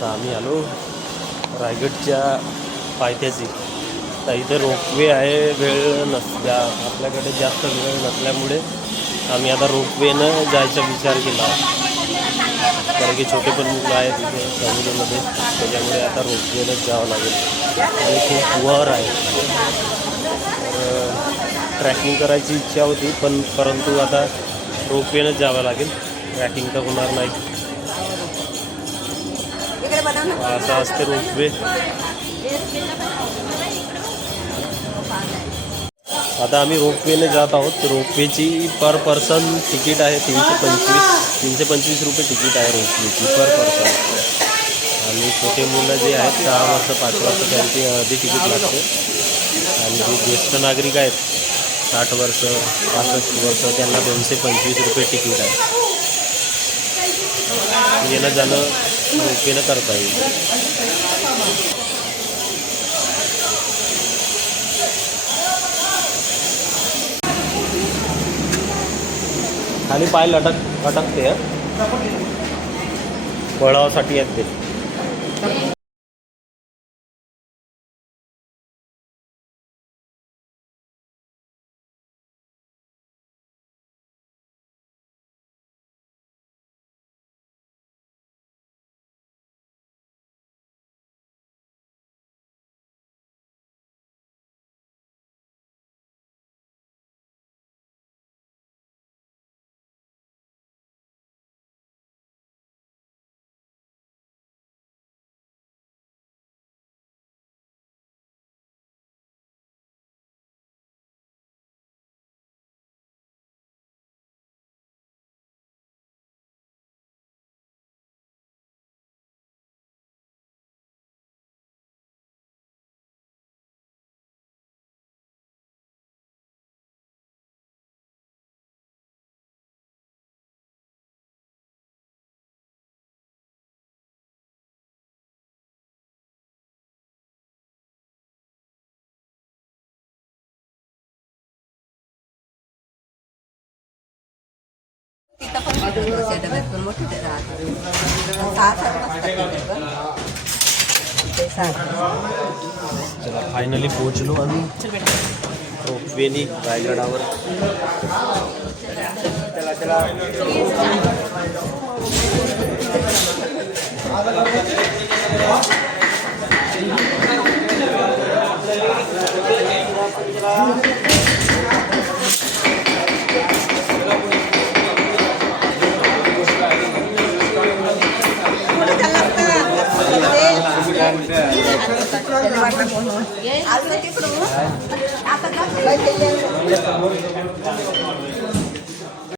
तर आम्ही आलो रायगडच्या पायथ्याशी. तर इथे रोपवे आहे. वेळ नसल्या आपल्याकडे जास्त वेळ नसल्यामुळे आम्ही आता रोपवेनं जायचा विचार केला, कारण की छोटे पण मुलं आहेत तिथे फॅमिलीमध्ये. त्याच्यामुळे आता रोपवेनंच जावं लागेल आणि खूप वर आहे. ट्रॅकिंग करायची इच्छा होती परंतु आता रोपवेनंच जावं लागेल. ट्रॅकिंग तर होणार नाही. असं असते रोपवे. आता आम्ही रोपवेने जात आहोत. रोपवेची पर पर्सन तिकीट आहे 325 रुपये तिकीट आहे रोपवेची पर पर्सन. आणि छोटे मुलं जे आहेत 6 वर्ष 5 वर्ष त्यांची अर्धी तिकीट लागते. आणि जे ज्येष्ठ नागरिक आहेत 60 वर्ष 65 वर्ष त्यांना 225 रुपये तिकीट आहे. येणं जाणं रोपवेनं करता येईल. खाली पाय अटकते वळावासाठी आहेत ते. चला फायनली पोहोचलो आम्ही रोपवेनी रायगडावर.